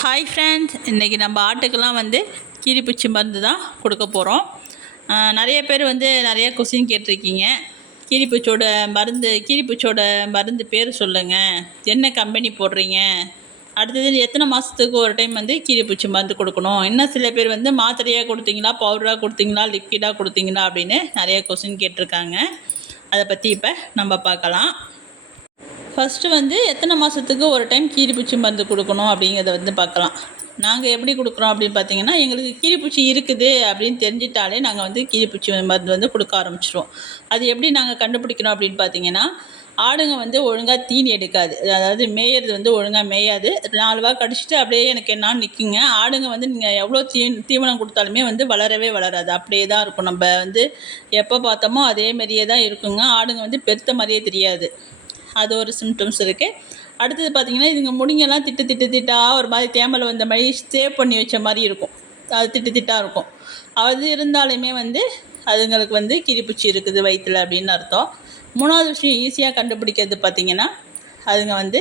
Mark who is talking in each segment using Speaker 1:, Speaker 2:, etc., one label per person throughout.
Speaker 1: Hi friends இன்றைக்கி நம்ம ஆட்டுக்கெல்லாம் வந்து கீரிப்பூச்சி மருந்து தான் கொடுக்க போகிறோம் நிறைய பேர் வந்து நிறைய கொஸ்டின் கேட்டிருக்கீங்க. கீரிப்பூச்சோட மருந்து கீரிப்பூச்சோட மருந்து பேர் சொல்லுங்கள் என்ன கம்பெனி போடுறீங்க? அடுத்தது எத்தனை மாதத்துக்கு ஒரு டைம் வந்து கீரிப்பூச்சி மருந்து கொடுக்கணும்? இன்னும் சில பேர் வந்து மாத்திரையாக கொடுத்தீங்களா பவுடராக கொடுத்தீங்களா லிக்விடாக கொடுத்தீங்களா அப்படின்னு நிறைய கொஸ்டின் கேட்டிருக்காங்க. அதை பற்றி இப்போ நம்ம பார்க்கலாம். ஃபஸ்ட்டு வந்து எத்தனை மாதத்துக்கு ஒரு டைம் கீரிப்பூச்சி மருந்து கொடுக்கணும் அப்படிங்கிறத வந்து பார்க்கலாம். நாங்கள் எப்படி கொடுக்குறோம் அப்படின்னு பார்த்தீங்கன்னா எங்களுக்கு கீரிப்பூச்சி இருக்குது அப்படின்னு தெரிஞ்சிட்டாலே நாங்கள் வந்து கீரிப்பூச்சி மருந்து வந்து கொடுக்க ஆரம்பிச்சிருவோம். அது எப்படி நாங்கள் கண்டுபிடிக்கணும் அப்படின்னு பார்த்தீங்கன்னா ஆடுங்க வந்து ஒழுங்காக தீனி எடுக்காது. அதாவது மேயறது வந்து ஒழுங்காக மேயாது. நாலு வா கடிச்சிட்டு அப்படியே எனக்கு என்னான்னு நிற்குங்க ஆடுங்க வந்து நீங்கள் எவ்வளோ தீ தீவனம் கொடுத்தாலுமே வந்து வளரவே வளராது. அப்படியே தான் இருக்கும். நம்ம வந்து எப்போ பார்த்தோமோ அதே மாதிரியே தான் இருக்குங்க. ஆடுங்க வந்து பெருத்த மாதிரியே தெரியாது. அது ஒரு சிம்டம்ஸ் இருக்குது அடுத்தது பார்த்திங்கன்னா இதுங்க முடிங்கெல்லாம் திட்டு திட்டு திட்டாக ஒரு மாதிரி தேமல் வந்த மாதிரி சேவ் பண்ணி வச்ச மாதிரி இருக்கும். அது திட்டு திட்டாக இருக்கும். அது இருந்தாலுமே வந்து அதுங்களுக்கு வந்து கிரிப்பூச்சி இருக்குது வயிற்றில் அப்படின்னு அர்த்தம். மூணாவது விஷயம் ஈஸியாக கண்டுபிடிக்கிறது பார்த்திங்கன்னா அதுங்க வந்து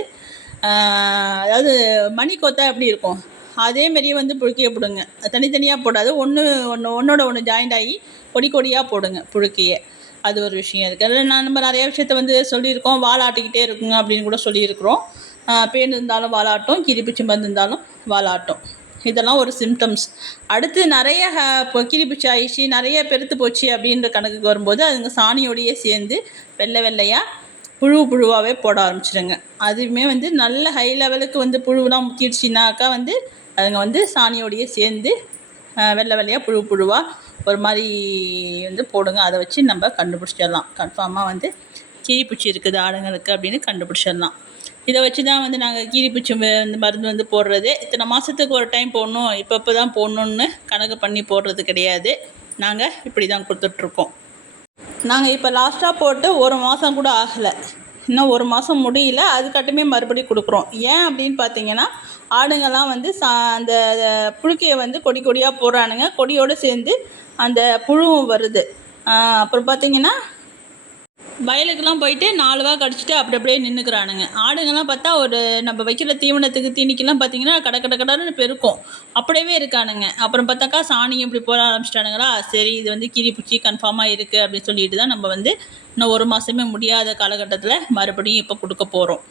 Speaker 1: அதாவது மணி கொத்தா எப்படி இருக்கும்? அதே மாதிரியே வந்து புழுக்கியை போடுங்க. தனித்தனியாக போடாது. ஒன்று ஒன்று ஒன்றோட ஒன்று ஜாயிண்ட் ஆகி கொடி கொடியாக போடுங்க புழுக்கியை. அது ஒரு விஷயம் இருக்குது அதில் நான் நம்ம நிறைய விஷயத்த வந்து சொல்லியிருக்கோம். வாலாட்டிக்கிட்டே இருக்குங்க அப்படின்னு கூட சொல்லியிருக்கிறோம். பேன் இருந்தாலும் வாலாட்டும் கிரிபிச்சு மருந்து இருந்தாலும் வாலாட்டும். இதெல்லாம் ஒரு சிம்டம்ஸ் அடுத்து நிறைய ஹ- இப்போ ஆயிடுச்சு நிறைய பெருத்து போச்சு அப்படின்ற கணக்குக்கு வரும்போது அதுங்க சாணியோடையே சேர்ந்து வெள்ளை வெள்ளையாக புழு புழுவாகவே போட ஆரம்பிச்சிடுங்க அதுவுமே வந்து நல்ல ஹை லெவலுக்கு வந்து புழுலாம் முத்திடுச்சுனாக்கா வந்து அதுங்க வந்து சாணியோடையே சேர்ந்து வெள்ளை வெள்ளையாக புழு புழுவாக ஒரு மாதிரி வந்து போடுங்க. அதை வச்சு நம்ம கண்டுபிடிச்சிடலாம். கன்ஃபார்மாக வந்து கீரிப்பூச்சி இருக்குது ஆடுங்களுக்கு அப்படின்னு கண்டுபிடிச்சிடலாம். இதை வச்சு தான் வந்து நாங்கள் கீரிப்பூச்சி வந்து மருந்து வந்து போடுறது. இத்தனை மாதத்துக்கு ஒரு டைம் போடணும். இப்போ இப்போ தான் போடணுன்னு கணக்கு பண்ணி போடுறது கிடையாது. நாங்கள் இப்படி தான் கொடுத்துட்ருக்கோம் நாங்கள் இப்போ லாஸ்ட்டாக போட்டு ஒரு மாதம் கூட ஆகலை. இன்னும் ஒரு மாதம் முடியல அதுக்காட்டுமே மறுபடியும் கொடுக்குறோம். ஏன் அப்படின்னு பார்த்தீங்கன்னா ஆடுங்கள்லாம் வந்து சா அந்த புழுக்கையை வந்து கொடி கொடியாக போடுறானுங்க. கொடியோடு சேர்ந்து அந்த புழுவும் வருது. அப்புறம் பார்த்தீங்கன்னா வயலுக்கெல்லாம் போயிட்டு நாலு வா கடிச்சிட்டு அப்படி அப்படியே நின்றுக்கிறானுங்க ஆடுங்கெல்லாம் பார்த்தா ஒரு நம்ம வைக்கிற தீவனத்துக்கு தீனிக்கெல்லாம் பார்த்தீங்கன்னா கட கட கடன்னு பெருக்கும். அப்படியே இருக்கானுங்க. அப்புறம் பார்த்தாக்கா சாணி இப்படி போட ஆரம்பிச்சிட்டானுங்களா? சரி இது வந்து கிரிப்பூச்சி கன்ஃபார்மாக இருக்குது அப்படின்னு சொல்லிட்டு தான் நம்ம வந்து இன்னும் ஒரு மாதமே முடியாத காலகட்டத்தில் மறுபடியும் இப்போ கொடுக்க போகிறோம்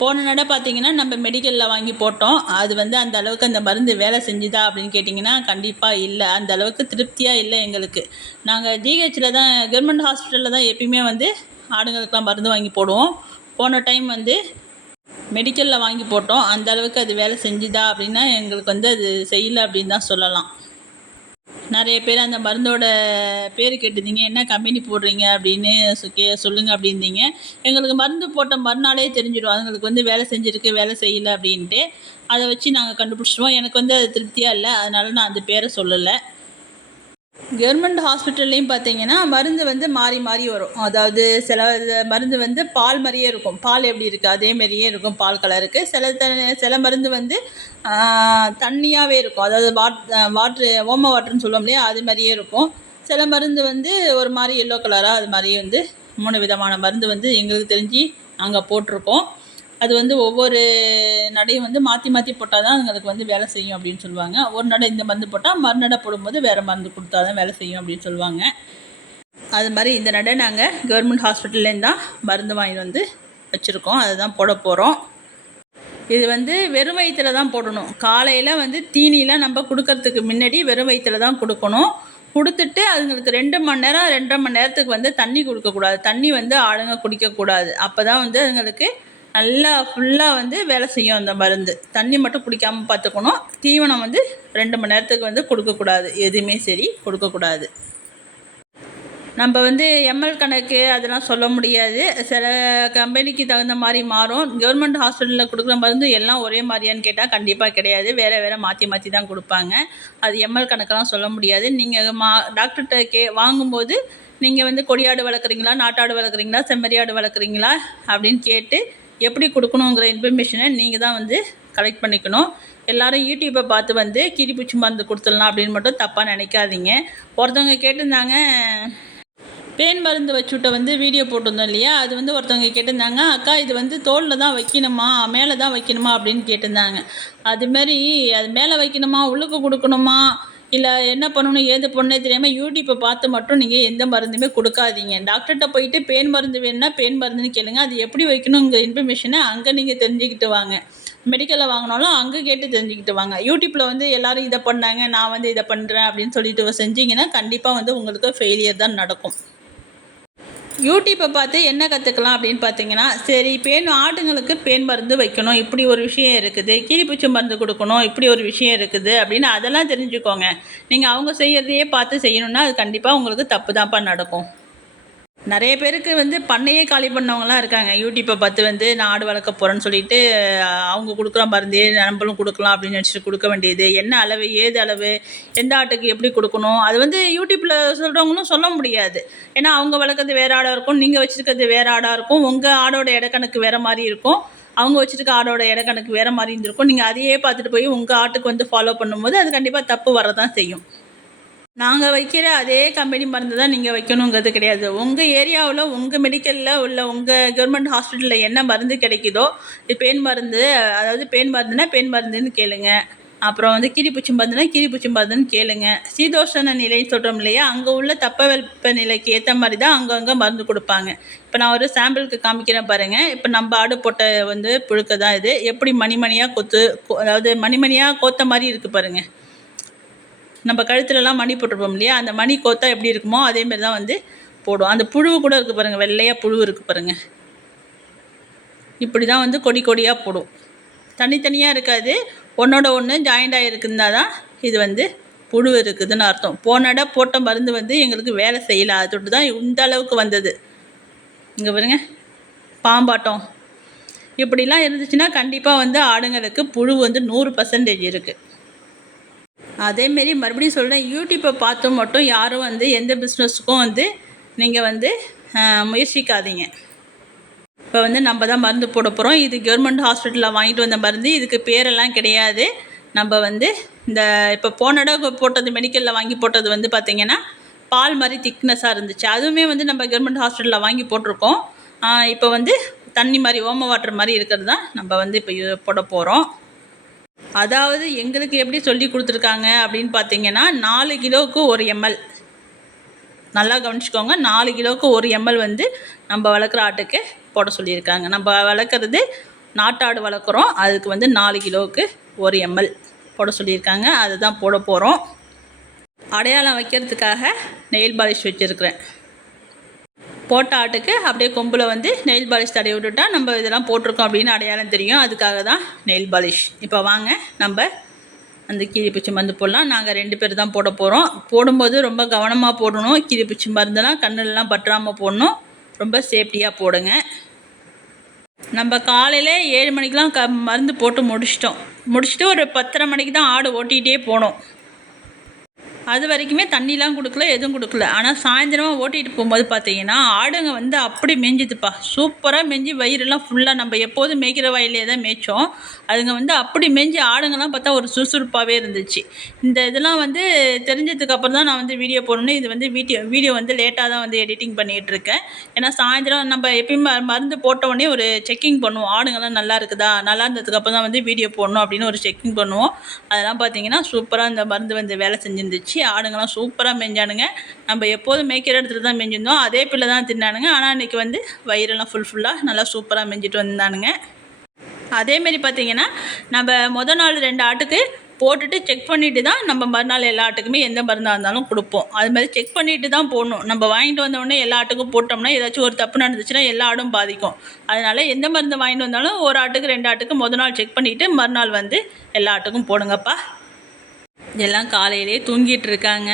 Speaker 1: போன நட பார்த்தீங்கன்னா நம்ம மெடிக்கலில் வாங்கி போட்டோம். அது வந்து அந்த அளவுக்கு அந்த மருந்து வேலை செஞ்சுதா அப்படின்னு கேட்டிங்கன்னா கண்டிப்பாக இல்லை. அந்த அளவுக்கு திருப்தியாக இல்லை எங்களுக்கு. நாங்கள் ஜிஹெச்சில் தான் கவர்மெண்ட் ஹாஸ்பிட்டலில் தான் எப்பயுமே வந்து ஆடுங்களுக்கெலாம் மருந்து வாங்கி போடுவோம். போன டைம் வந்து மெடிக்கலில் வாங்கி போட்டோம். அந்த அளவுக்கு அது வேலை செஞ்சுதா அப்படின்னா எங்களுக்கு வந்து அது செய்யலை அப்படின்னு தான் சொல்லலாம். நிறைய பேர் அந்த மருந்தோட பேர் கேட்டிருந்தீங்க. என்ன கம்பெனி போடுறீங்க அப்படின்னு சொ- கே சொல்லுங்கள் அப்படின்னீங்க. எங்களுக்கு மருந்து போட்ட மறுநாளே தெரிஞ்சிடும். அதுங்களுக்கு வந்து வேலை செஞ்சுருக்கு வேலை செய்யலை அப்படின்ட்டு. அதை வச்சு நாங்கள் கண்டுபிடிச்சிடுவோம். எனக்கு வந்து அது திருப்தியாக இல்லை. அதனால் நான் அந்த பேரை சொல்லலை. கவர்மெண்ட் ஹாஸ்பிட்டல்லையும் பார்த்தீங்கன்னா மருந்து வந்து மாறி மாறி வரும். அதாவது சில மருந்து வந்து பால் மாதிரியே இருக்கும். பால் எப்படி இருக்குது அதே மாதிரியே இருக்கும் பால் கலருக்கு சில த சில மருந்து வந்து தண்ணியாகவே இருக்கும். அதாவது வாட் வாட்ரு ஓம வாட்டர்னு சொல்லுவோம் இல்லையா? அது மாதிரியே இருக்கும். சில மருந்து வந்து ஒரு மாதிரி எல்லோ கலராக அது மாதிரி வந்து மூணு விதமான மருந்து வந்து எங்களுக்கு தெரிஞ்சு நாங்கள் போட்டிருக்கோம். அது வந்து ஒவ்வொரு நடையும் வந்து மாற்றி மாற்றி போட்டால் தான் அதுங்களுக்கு வந்து வேலை செய்யும் அப்படின்னு சொல்லுவாங்க. ஒரு நடை இந்த மருந்து போட்டால் மறுநடை போடும்போது வேறு மருந்து கொடுத்தா தான் வேலை செய்யும் அப்படின்னு சொல்லுவாங்க. அது மாதிரி இந்த நடை நாங்கள் கவர்மெண்ட் ஹாஸ்பிட்டல்லேருந்து தான் மருந்து வாங்கிட்டு வந்து வச்சுருக்கோம். அதை தான் போட போகிறோம் இது வந்து வெறும் வயிற்றில் தான் போடணும். காலையில் வந்து தீனிலாம் நம்ம கொடுக்கறதுக்கு முன்னாடி வெறும் வயிற்றுல தான் கொடுக்கணும். கொடுத்துட்டு அதுங்களுக்கு ரெண்டு மணி நேரம் ரெண்டரை மணி நேரத்துக்கு வந்து தண்ணி கொடுக்கக்கூடாது. தண்ணி வந்து ஆளுங்க குடிக்கக்கூடாது. அப்போ தான் வந்து அதுங்களுக்கு நல்லா ஃபுல்லாக வந்து வேலை செய்யும் அந்த மருந்து. தண்ணி மட்டும் குடிக்காமல் பார்த்துக்கணும். தீவனம் வந்து ரெண்டு மணி நேரத்துக்கு வந்து கொடுக்கக்கூடாது. எதுவுமே சரி கொடுக்கக்கூடாது. நம்ம வந்து எம்எல் கணக்கு அதெல்லாம் சொல்ல முடியாது. சில கம்பெனிக்கு தகுந்த மாதிரி மாறும். கவர்மெண்ட் ஹாஸ்பிட்டலில் கொடுக்குற மருந்து எல்லாம் ஒரே மாதிரியான்னு கேட்டால் கண்டிப்பாக கிடையாது. வேறு வேறு மாற்றி மாற்றி தான் கொடுப்பாங்க. அது எம்எல் கணக்கெல்லாம் சொல்ல முடியாது. நீங்கள் மா டாக்டர்கிட்ட கே வாங்கும்போது நீங்கள் வந்து கொடியாடு வளர்க்குறீங்களா நாட்டாடு வளர்க்குறீங்களா செம்மறியாடு வளர்க்குறீங்களா அப்படின்னு கேட்டு எப்படி கொடுக்கணுங்கிற இன்ஃபர்மேஷனை நீங்கள் தான் வந்து கலெக்ட் பண்ணிக்கணும். எல்லோரும் யூடியூப்பை பார்த்து வந்து கிரிப்பூச்சி மருந்து கொடுத்துடலாம் அப்படின்னு மட்டும் தப்பாக நினைக்காதீங்க. ஒருத்தவங்க கேட்டிருந்தாங்க பேன் மருந்து வச்சுட்ட வந்து வீடியோ போட்டிருந்தோம் இல்லையா? அது வந்து ஒருத்தவங்க கேட்டிருந்தாங்க அக்கா இது வந்து தோலில் தான் வைக்கணுமா? மேலே தான் வைக்கணுமா? அப்படின்னு கேட்டிருந்தாங்க. அதுமாரி அது மேலே வைக்கணுமா? உள்ளுக்கு கொடுக்கணுமா? இல்லை என்ன பண்ணணும் ஏது பண்ணணும் தெரியாமல் யூடியூப்பை பார்த்து மட்டும் நீங்கள் எந்த மருந்துமே கொடுக்காதீங்க. டாக்டர்கிட்ட போயிட்டு பேன் மருந்து வேணும்னா பேன் மருந்துன்னு கேளுங்க. அது எப்படி வைக்கணுங்கிற இன்ஃபர்மேஷனை அங்கே நீங்கள் தெரிஞ்சுக்கிட்டு வாங்க. மெடிக்கலில் வாங்கினாலும் அங்கே கேட்டு தெரிஞ்சுக்கிட்டு வாங்க. யூடியூப்பில் வந்து எல்லோரும் இதை பண்ணாங்க நான் வந்து இதை பண்ணுறேன் அப்படின்னு சொல்லிட்டு செஞ்சீங்கன்னா கண்டிப்பாக வந்து உங்களுக்கு ஃபெயிலியர் தான் நடக்கும். யூடியூப்பை பார்த்து என்ன கற்றுக்கலாம் அப்படின்னு பார்த்தீங்கன்னா சரி பேன் ஆடுங்களுக்கு பேன் மருந்து வைக்கணும் இப்படி ஒரு விஷயம் இருக்குது கீரிப்பூச்சி மருந்து கொடுக்கணும் இப்படி ஒரு விஷயம் இருக்குது அப்படின்னு அதெல்லாம் தெரிஞ்சுக்கோங்க. நீங்கள் அவங்க செய்கிறதையே பார்த்து செய்யணுன்னா அது கண்டிப்பாக உங்களுக்கு தப்பு தான்ப்பா நடக்கும். நிறைய பேருக்கு வந்து பண்ணையே காலி பண்ணவங்களாம் இருக்காங்க. யூடியூப்பை பார்த்து வந்து நான் ஆடு வளர்க்க போகிறேன்னு சொல்லிட்டு அவங்க கொடுக்குற மருந்தே நம்மளும் கொடுக்கலாம் அப்படின்னு நினச்சிட்டு கொடுக்க வேண்டியது. என்ன அளவு ஏது அளவு எந்த ஆட்டுக்கு எப்படி கொடுக்கணும்? அது வந்து யூடியூப்பில் சொல்கிறவங்களும் சொல்ல முடியாது. ஏன்னா அவங்க வளர்க்குறது வேறு ஆடாக இருக்கும் நீங்கள் வச்சுருக்கிறது வேறு ஆடாக இருக்கும் உங்கள் ஆடோட இடக்கணக்கு வேறு மாதிரி இருக்கும் அவங்க வச்சுருக்க ஆடோட இடக்கணக்கு வேறு மாதிரி இருந்திருக்கும். நீங்கள் அதையே பார்த்துட்டு போய் உங்கள் ஆட்டுக்கு வந்து ஃபாலோ பண்ணும்போது அது கண்டிப்பாக தப்பு வரதான் செய்யும். நாங்கள் வைக்கிற அதே கம்பெனி மருந்து தான் நீங்கள் வைக்கணுங்கிறது கிடையாது. உங்கள் ஏரியாவில் உங்கள் மெடிக்கலில் உள்ள உங்கள் கவர்மெண்ட் ஹாஸ்பிட்டலில் என்ன மருந்து கிடைக்குதோ இது பேன் மருந்து அதாவது பேன் மருந்துனா பேன் மருந்துன்னு கேளுங்க. அப்புறம் வந்து கிரிபூச்சி மருந்துனா கீரிப்பூச்சி மருந்துன்னு கேளுங்க. சீதோஷண நிலைன்னு சொல்கிறோம் இல்லையா அங்கே உள்ள தப்பவெப்ப நிலைக்கு ஏற்ற மாதிரி தான் அங்கங்கே மருந்து கொடுப்பாங்க. இப்போ நான் ஒரு சாம்பிளுக்கு காமிக்கிறேன் பாருங்கள் இப்போ நம்ம ஆடு போட்ட வந்து புழுக்க தான் இது. எப்படி மணிமணியாக கொத்து கொ- அதாவது மணிமணியாக கோத்த மாதிரி இருக்குது பாருங்கள் நம்ம கழுத்துலலாம் மணி போட்டிருப்போம் இல்லையா? அந்த மணி கோத்தா எப்படி இருக்குமோ அதேமாரி தான் வந்து போடும். அந்த புழு கூட இருக்குது பாருங்கள் வெள்ளையாக புழு இருக்குது பாருங்கள் இப்படி தான் வந்து கொடி கொடியாக போடும். தனித்தனியாக இருக்காது. ஒன்றோட ஒன்று ஜாயிண்ட் ஆகிருக்குன்னா தான் இது வந்து புழு இருக்குதுன்னு அர்த்தம். போனடா போட்ட மருந்து வந்து எங்களுக்கு வேலை செய்யலை. அதோடு தான் இந்த அளவுக்கு வந்தது. இங்கே பாருங்க பாம்பாட்டம். இப்படிலாம் இருந்துச்சுன்னா கண்டிப்பாக வந்து ஆடுங்களுக்கு புழு வந்து நூறு பர்சன்டேஜ் இருக்குது அதேமாரி மறுபடியும் சொல்கிறேன் யூடியூப்பை பார்த்து மட்டும் யாரும் வந்து எந்த பிஸ்னஸுக்கும் வந்து நீங்கள் வந்து முயற்சிக்காதீங்க. இப்போ வந்து நம்ம தான் மருந்து போட போகிறோம் இது கவர்மெண்ட் ஹாஸ்பிட்டலில் வாங்கிட்டு வந்த மருந்து. இதுக்கு பேரெல்லாம் கிடையாது. நம்ம வந்து இந்த இப்போ போன தடவை போட்டது மெடிக்கலில் வாங்கி போட்டது வந்து பார்த்திங்கன்னா பால் மாதிரி திக்னஸாக இருந்துச்சு. அதுவுமே வந்து நம்ம கவர்மெண்ட் ஹாஸ்பிட்டலில் வாங்கி போட்டிருக்கோம். இப்போ வந்து தண்ணி மாதிரி ஓம வாட்டர் மாதிரி இருக்கிறது தான் நம்ம வந்து இப்போ போட போகிறோம் அதாவது எங்களுக்கு எப்படி சொல்லி கொடுத்துருக்காங்க அப்படின்னு பார்த்தீங்கன்னா நாலு கிலோவுக்கு ஒரு எம்எல். நல்லா கவனிச்சுக்கோங்க நாலு கிலோவுக்கு ஒரு எம்எல் வந்து நம்ம வளர்க்குற ஆட்டுக்கு போட சொல்லியிருக்காங்க. நம்ம வளர்க்குறது நாட்டாடு வளர்க்குறோம் அதுக்கு வந்து நாலு கிலோவுக்கு ஒரு எம்எல் போட சொல்லியிருக்காங்க. அதுதான் போட போகிறோம் அடையாளம் வைக்கிறதுக்காக நெயில் பாலிஷ் வச்சுருக்குறேன். போட்ட ஆட்டுக்கு அப்படியே கொம்பில் வந்து நெயில் பாலிஷ் தடவி விட்டுட்டா நம்ம இதெல்லாம் போட்டிருக்கோம் அப்படின்னு அடையாளம் தெரியும். அதுக்காக தான் நெயில் பாலிஷ் இப்போ வாங்க நம்ம அந்த கீரிப்பூச்சி மருந்து போடலாம். நாங்கள் ரெண்டு பேர் தான் போட போகிறோம் போடும்போது ரொம்ப கவனமாக போடணும். கீரிப்பூச்சி மருந்தெல்லாம் கண்ணுலலாம் பற்றாமல் போடணும். ரொம்ப சேஃப்டியாக போடுங்க. நம்ம காலையில் ஏழு மணிக்கெலாம் க மருந்து போட்டு முடிச்சிட்டோம். முடிச்சுட்டு ஒரு பத்தரை மணிக்கு தான் ஆடு ஓட்டிகிட்டே போனோம். அது வரைக்குமே தண்ணிலாம் கொடுக்கல எதுவும் கொடுக்கல. ஆனால் சாயந்தரமாக ஓட்டிகிட்டு போகும்போது பார்த்தீங்கன்னா ஆடுங்க வந்து அப்படி மேய்ஞ்சிதுப்பா சூப்பராக மேய்ஞ்சி வயிறுலாம் ஃபுல்லாக நம்ம எப்போதும் மேய்க்கிற வயலே தான் மேய்ச்சோம். அதுங்க வந்து அப்படி மேய்ஞ்சி ஆடுங்கெல்லாம் பார்த்தா ஒரு சுறுசுறுப்பாகவே இருந்துச்சு. இந்த இதெல்லாம் வந்து தெரிஞ்சதுக்கு அப்புறம் தான் நான் வந்து வீடியோ போடணும் இது வந்து வீடியோ வீடியோ வந்து லேட்டாக தான் வந்து எடிட்டிங் பண்ணிகிட்டு இருக்கேன். ஏன்னா சாயந்தரம் நம்ம எப்பயுமே மருந்து போட்ட உடனே ஒரு செக்கிங் பண்ணுவோம். ஆடுங்கெல்லாம் நல்லா இருக்குதா? நல்லா இருந்ததுக்கு அப்புறம் தான் வந்து வீடியோ போடணும் அப்படின்னு ஒரு செக்கிங் பண்ணுவோம். அதெல்லாம் பார்த்தீங்கன்னா சூப்பராக இந்த மருந்து வந்து வேலை செஞ்சிருந்துச்சு. ஆடுங்கெல்லாம் சூப்பராக மேய்ஞ்சானுங்க நம்ம எப்போதும் மேய்க்கிற இடத்துல தான் மேய்ஞ்சிருந்தோம் அதே பிள்ளை தான் தின்னானுங்க. ஆனால் இன்றைக்கி வந்து வயிறெல்லாம் ஃபுல் ஃபுல்லாக நல்லா சூப்பராக மேய்ஞ்சிட்டு வந்தானுங்க. அதேமாரி பார்த்தீங்கன்னா நம்ம மொதல் நாள் ரெண்டு ஆட்டுக்கு போட்டுட்டு செக் பண்ணிட்டு தான் நம்ம மறுநாள் எல்லா ஆட்டுக்குமே எந்த மருந்தாக இருந்தாலும் கொடுப்போம். அது மாதிரி செக் பண்ணிட்டு தான் போடணும். நம்ம வாங்கிட்டு வந்தோடனே எல்லா ஆட்டுக்கும் போட்டோம்னா ஏதாச்சும் ஒரு தப்பு நடந்துச்சுன்னா எல்லா ஆடும் பாதிக்கும். அதனால எந்த மருந்து வாங்கிட்டு வந்தாலும் ஒரு ஆட்டுக்கு ரெண்டு ஆட்டுக்கு முத நாள் செக் பண்ணிவிட்டு மறுநாள் வந்து எல்லா ஆட்டுக்கும் போடுங்கப்பா. எல்லாம் காலையிலே தூங்கிட்டு இருக்காங்க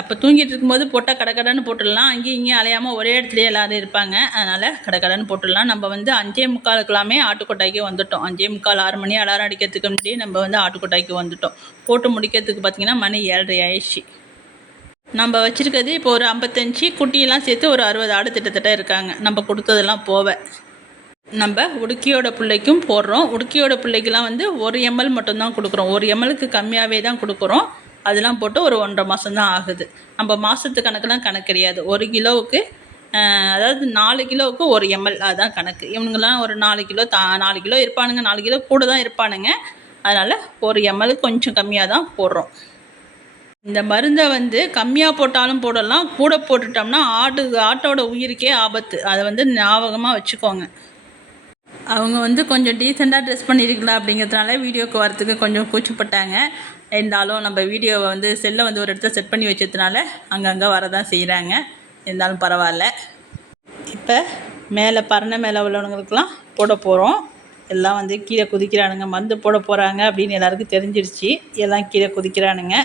Speaker 1: அப்போ தூங்கிட்டு இருக்கும்போது போட்டால் கடக்கடன்னு போட்டுடலாம். அங்கேயும் இங்கேயும் அலையாமல் ஒரே இடத்துலயே எல்லாரும் இருப்பாங்க. அதனால் கடக்கடன்னு போட்டுடலாம். நம்ம வந்து அஞ்சே முக்காலுக்கெல்லாமே ஆட்டுக்கொட்டாய்க்கு வந்துட்டோம். அஞ்சே முக்கால் ஆறு மணி அலாரம் அடிக்கிறதுக்கு முன்னாடியே நம்ம வந்து ஆட்டுக்கொட்டாய்க்கு வந்துட்டோம். போட்டு முடிக்கிறதுக்கு பார்த்திங்கன்னா மணி ஏழரை ஆயிடுச்சு. நம்ம வச்சுருக்கிறது இப்போ ஒரு ஐம்பத்தஞ்சு குட்டியெல்லாம் சேர்த்து ஒரு அறுபது ஆடு திட்டத்தட்ட இருக்காங்க. நம்ம கொடுத்ததெல்லாம் போவேன் நம்ம உடுக்கியோட பிள்ளைக்கும் போடுறோம். உடுக்கியோட பிள்ளைக்கெலாம் வந்து ஒரு எம்எல் மட்டும்தான் கொடுக்குறோம். ஒரு எம்எலுக்கு கம்மியாகவே தான் கொடுக்குறோம். அதெல்லாம் போட்டு ஒரு ஒன்றரை மாதம் தான் ஆகுது. நம்ம மாதத்து கணக்கெலாம் கணக்கு கிடையாது. ஒரு கிலோவுக்கு அதாவது நாலு கிலோவுக்கு ஒரு எம்எல். அதுதான் கணக்கு. இவனுங்கெல்லாம் ஒரு நாலு கிலோ தா நாலு கிலோ இருப்பானுங்க. நாலு கிலோ கூட தான் இருப்பானுங்க. அதனால் ஒரு எம்எல் கொஞ்சம் கம்மியாக தான் போடுறோம். இந்த மருந்தை வந்து கம்மியாக போட்டாலும் போடலாம். கூட போட்டுட்டோம்னா ஆடு ஆட்டோட உயிருக்கே ஆபத்து. அதை வந்து ஞாபகமாக வச்சுக்கோங்க. அவங்க வந்து கொஞ்சம் டீசெண்டாக ட்ரெஸ் பண்ணியிருக்கலாம் அப்படிங்கிறதுனால வீடியோக்கு வரத்துக்கு கொஞ்சம் கூச்சப்பட்டாங்க. இருந்தாலும் நம்ம வீடியோவை வந்து செல்லை வந்து ஒரு இடத்துல செட் பண்ணி வச்சதுனால அங்கங்கே வரதான் செய்கிறாங்க இருந்தாலும் பரவாயில்ல. இப்போ மேலே பரண மேலே உள்ளவங்களுக்கெல்லாம் போட போகிறோம் எல்லாம் வந்து கீழே குதிக்கிறானுங்க. மந்து போட போகிறாங்க அப்படின்னு எல்லாருக்கும் தெரிஞ்சிருச்சு. எல்லாம் கீழே குதிக்கிறானுங்க.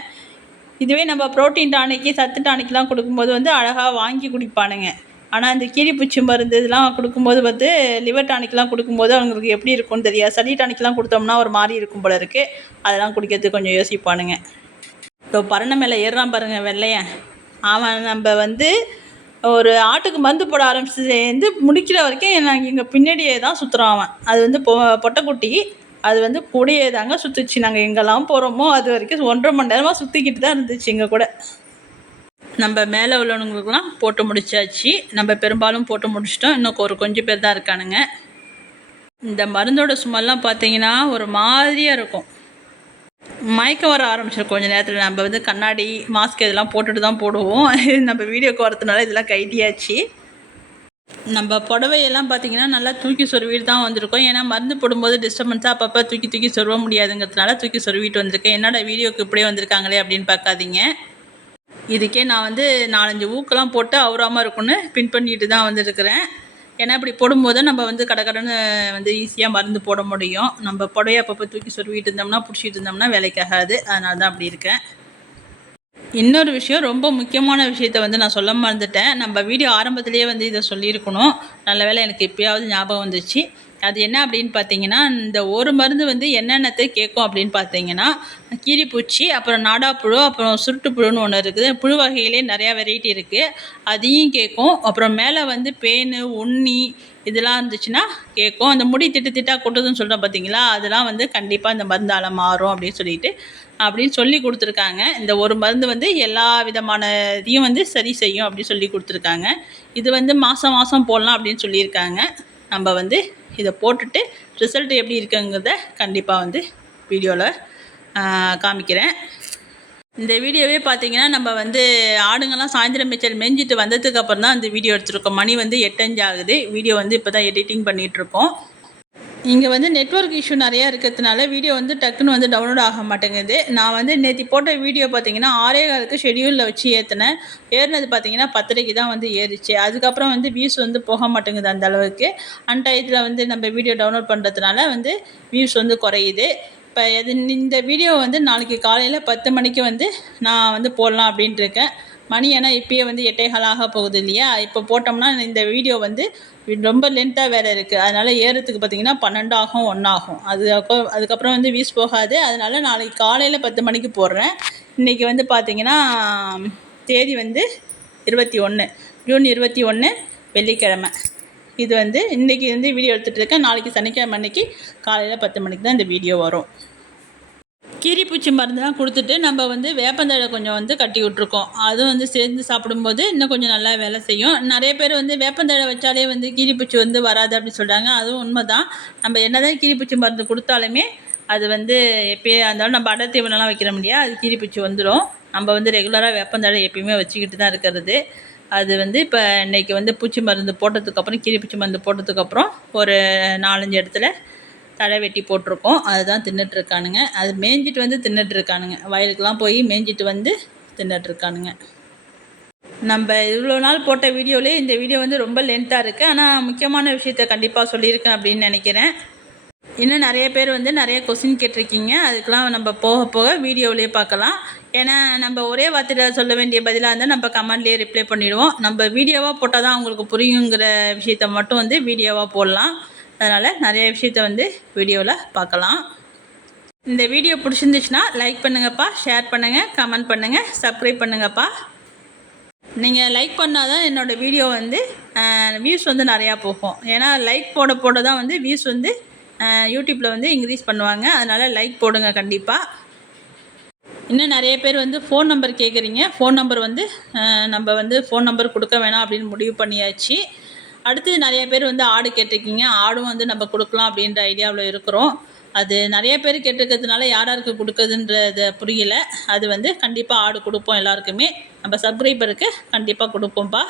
Speaker 1: இதுவே நம்ம புரோட்டீன் டானிக்கு சத்து டானிக்கெலாம் கொடுக்கும்போது வந்து அழகாக வாங்கி குடிப்பானுங்க. ஆனால் இந்த கீரிப்பூச்சி மருந்து இதெல்லாம் கொடுக்கும்போது வந்து லிவர் டானிக்லாம் கொடுக்கும்போது அவங்களுக்கு எப்படி இருக்கும்னு தெரியாது. சளி டானிக்லாம் கொடுத்தோம்னா ஒரு மாதிரி இருக்கும் போல இருக்குது அதெல்லாம் குடிக்கிறதுக்கு கொஞ்சம் யோசிப்பானுங்க. இப்போ பரண மேலே ஏறுறான் பாருங்கள் வெள்ளையன் அவன் நம்ம வந்து ஒரு ஆட்டுக்கு மருந்து போட ஆரம்பிச்சதுலேருந்து முடிக்கிற வரைக்கும் நாங்கள் எங்கள் பின்னாடியே தான் சுற்றுறான் அவன். அது வந்து பொ பொட்டைக்குட்டி. அது வந்து கூடையே தாங்க சுற்றுச்சு நாங்கள் எங்கெல்லாம் போகிறோமோ அது வரைக்கும் ஒன்றரை மணி நேரமாக சுற்றிக்கிட்டு தான் இருந்துச்சு எங்கள் கூட. நம்ம மேலே உள்ளவங்களுக்குலாம் போட்டு முடிச்சாச்சு. நம்ம பெரும்பாலும் போட்டு முடிச்சிட்டோம். இன்னும் ஒரு கொஞ்சம் பேர் தான் இருக்கானுங்க. இந்த மருந்தோட சுமெல்லாம் பார்த்தீங்கன்னா ஒரு மாதிரியாக இருக்கும். மயக்கம் வர ஆரம்பிச்சிடும் கொஞ்சம் நேரத்தில். நம்ம வந்து கண்ணாடி மாஸ்க் இதெல்லாம் போட்டுட்டு தான் போடுவோம். நம்ம வீடியோக்கு வரதுனால இதெல்லாம் கைட்டியாச்சு நம்ம புடவையெல்லாம் பார்த்தீங்கன்னா நல்லா தூக்கி சொருவிட்டு தான் வந்திருக்கோம். ஏன்னா மருந்து போடும்போது டிஸ்டர்பன்ஸாக அப்பப்போ தூக்கி தூக்கி சொருவ முடியாதுங்கிறதுனால தூக்கி சொருவிட்டு வந்திருக்கேன். என்னோட வீடியோக்கு இப்படியே வந்திருக்காங்களே அப்படின்னு பார்க்காதீங்க இதுக்கே நான் வந்து நாலஞ்சு ஊக்கெல்லாம் போட்டு அவராமல் இருக்கும்னு பின் பண்ணிட்டு தான் வந்துருக்கிறேன். ஏன்னா இப்படி போடும்போது நம்ம வந்து கடகடன்னு வந்து ஈஸியாக மருந்து போட முடியும். நம்ம புடைய அப்பப்போ தூக்கி சொருவிட்டு இருந்தோம்னா பிடிச்சிட்டு இருந்தோம்னா வேலைக்காகாது அதனால தான் அப்படி இருக்கேன். இன்னொரு விஷயம் ரொம்ப முக்கியமான விஷயத்த வந்து நான் சொல்ல மறந்துட்டேன். நம்ம வீடியோ ஆரம்பத்திலேயே வந்து இதை சொல்லியிருக்கணும். நல்ல வேலை எனக்கு எப்பயாவது ஞாபகம் வந்துச்சு. அது என்ன அப்படின்னு பார்த்தீங்கன்னா இந்த ஒரு மருந்து வந்து என்னென்னத்தை கேட்கும் அப்படின்னு பார்த்தீங்கன்னா கீரிப்பூச்சி அப்புறம் நாடாப்புழு அப்புறம் சுருட்டுப்புழுன்னு ஒன்று இருக்குது. புழு வகையிலே நிறையா வெரைட்டி இருக்குது அதையும் கேட்கும். அப்புறம் மேலே வந்து பேனு உண்ணி இதெல்லாம் இருந்துச்சுன்னா கேட்கும். அந்த முடி திட்டு திட்டாக கொட்டுதுன்னு சொல்கிறோம் பார்த்தீங்களா அதெல்லாம் வந்து கண்டிப்பாக இந்த மருந்தால் மாறும் அப்படின்னு சொல்லிட்டு அப்படின்னு சொல்லி கொடுத்துருக்காங்க. இந்த ஒரு மருந்து வந்து எல்லா விதமான இதையும் வந்து சரி செய்யும் அப்படின்னு சொல்லி கொடுத்துருக்காங்க. இது வந்து மாதம் மாதம் போடலாம் அப்படின்னு சொல்லியிருக்காங்க. நம்ம வந்து இதை போட்டுட்டு ரிசல்ட் எப்படி இருக்குங்கிறத கண்டிப்பாக வந்து வீடியோவில் காமிக்கிறேன். இந்த வீடியோவே பார்த்தீங்கன்னா நம்ம வந்து ஆடுங்கள்லாம் சாயந்தரம் மிச்சல் மேய்ஞ்சிட்டு வந்ததுக்கு அப்புறம் தான் அந்த வீடியோ எடுத்திருக்கோம். மணி வந்து எட்டஞ்சு ஆகுது. வீடியோ வந்து இப்போ தான் எடிட்டிங் பண்ணிகிட்ருக்கோம் இங்கே வந்து நெட்வொர்க் இஷ்யூ நிறையா இருக்கிறதுனால வீடியோ வந்து டக்குன்னு வந்து டவுன்லோட் ஆக மாட்டேங்குது. நான் வந்து நேற்று போட்ட வீடியோ பார்த்தீங்கன்னா ஆறே காலுக்கு ஷெடியூலில் வச்சு ஏற்றினேன் ஏறினது பார்த்தீங்கன்னா பத்தரைக்கு தான் வந்து ஏறிச்சு. அதுக்கப்புறம் வந்து வியூஸ் வந்து போக மாட்டேங்குது அந்த அளவுக்கு. அன் டயத்தில் வந்து நம்ம வீடியோ டவுன்லோட் பண்ணுறதுனால வந்து வியூஸ் வந்து குறையுது. இப்போ இது இந்த வீடியோ வந்து நாளைக்கு காலையில் பத்து மணிக்கு வந்து நான் வந்து போடலாம் அப்படின்ட்டு இருக்கேன். மணி ஏன்னா இப்பயே வந்து எட்டைகாலாக போகுது இல்லையா? இப்போ போட்டோம்னா இந்த வீடியோ வந்து ரொம்ப லென்த்தாக வேறு இருக்குது அதனால் ஏறத்துக்கு பார்த்தீங்கன்னா பன்னெண்டு ஆகும் ஒன்றாகும் அது அதுக்கப்புறம் வந்து வீஸ் போகாது. அதனால் நாளைக்கு காலையில் பத்து மணிக்கு போடுறேன். இன்றைக்கி வந்து பார்த்தீங்கன்னா தேதி வந்து இருபத்தி ஒன்று ஜூன் இருபத்தி ஒன்று வெள்ளிக்கிழமை. இது வந்து இன்றைக்கி வந்து வீடியோ எடுத்துகிட்டு இருக்கேன். நாளைக்கு சனிக்கிழமை அன்னைக்கு காலையில் பத்து மணிக்கு தான் இந்த வீடியோ வரும். கீரிப்பூச்சி மருந்துலாம் கொடுத்துட்டு நம்ம வந்து வேப்பந்தழை கொஞ்சம் வந்து கட்டி விட்ருக்கோம் அது வந்து சேர்ந்து சாப்பிடும்போது இன்னும் கொஞ்சம் நல்லா வேலை செய்யும். நிறைய பேர் வந்து வேப்பந்தழை வச்சாலே வந்து கீரிப்பூச்சி வந்து வராது அப்படின்னு சொல்கிறாங்க அதுவும் உண்மை தான் நம்ம என்னதான் கீரிப்பூச்சி மருந்து கொடுத்தாலுமே அது வந்து எப்பயே இருந்தாலும் நம்ம அடர் தீவனம்லாம் வைக்கிற முடியாது அது கீரிப்பூச்சி வந்துடும் நம்ம வந்து ரெகுலராக வேப்பந்தழை எப்பயுமே வச்சுக்கிட்டு தான் இருக்கிறது. அது வந்து இப்போ இன்னைக்கு வந்து பூச்சி மருந்து போட்டதுக்கப்புறம் கீரிப்பூச்சி மருந்து போட்டதுக்கப்புறம் ஒரு நாலஞ்சு இடத்துல தழை வெட்டி போட்டிருக்கோம். அதுதான் தின்னுட்ருக்கானுங்க அது மேய்ஞ்சிட்டு வந்து தின்னுட்ருக்கானுங்க வயலுக்கெலாம் போய் மேய்ஞ்சிட்டு வந்து தின்னுட்ருக்கானுங்க நம்ம இவ்வளோ நாள் போட்ட வீடியோவிலே இந்த வீடியோ வந்து ரொம்ப லென்த்தாக இருக்குது ஆனால் முக்கியமான விஷயத்த கண்டிப்பாக சொல்லியிருக்கேன் அப்படின்னு நினைக்கிறேன். இன்னும் நிறைய பேர் வந்து நிறைய கொஸ்டின் கேட்டிருக்கீங்க. அதுக்கெலாம் நம்ம போக போக வீடியோவிலே பார்க்கலாம். ஏன்னா நம்ம ஒரே வார்த்தையில் சொல்ல வேண்டிய பதிலாக இருந்தால் நம்ம கமெண்ட்லேயே ரிப்ளை பண்ணிவிடுவோம் நம்ம வீடியோவாக போட்டால் தான் அவங்களுக்கு புரியுங்கிற விஷயத்த மட்டும் வந்து வீடியோவாக போடலாம். அதனால் நிறைய விஷயத்த வந்து வீடியோவில் பார்க்கலாம். இந்த வீடியோ பிடிச்சிருந்துச்சுன்னா லைக் பண்ணுங்கப்பா ஷேர் பண்ணுங்கள் கமெண்ட் பண்ணுங்கள் சப்ஸ்கிரைப் பண்ணுங்கப்பா. நீங்கள் லைக் பண்ணால் தான் என்னோடய வீடியோ வந்து வியூஸ் வந்து நிறையா போகும். ஏன்னா லைக் போட போட தான் வந்து வியூஸ் வந்து யூடியூப்பில் வந்து இன்க்ரீஸ் பண்ணுவாங்க. அதனால் லைக் போடுங்க கண்டிப்பாக இன்னும் நிறைய பேர் வந்து ஃபோன் நம்பர் கேட்குறீங்க ஃபோன் நம்பர் வந்து நம்ம வந்து ஃபோன் நம்பர் கொடுக்க வேணாம் அப்படின்னு முடிவு பண்ணியாச்சு. அடுத்து நிறைய பேர் வந்து ஆடு கேட்டிருக்கீங்க. ஆடும் வந்து நம்ம கொடுக்கலாம் அப்படின்ற ஐடியாவில் இருக்கிறோம். அது நிறைய பேர் கேட்டிருக்கிறதுனால யார் யாருக்கு கொடுக்குதுன்றது புரியல. அது வந்து கண்டிப்பாக ஆடு கொடுப்போம் எல்லாருக்குமே. நம்ம சப்ஸ்கிரைபருக்கு கண்டிப்பாக கொடுப்போம்ப்பா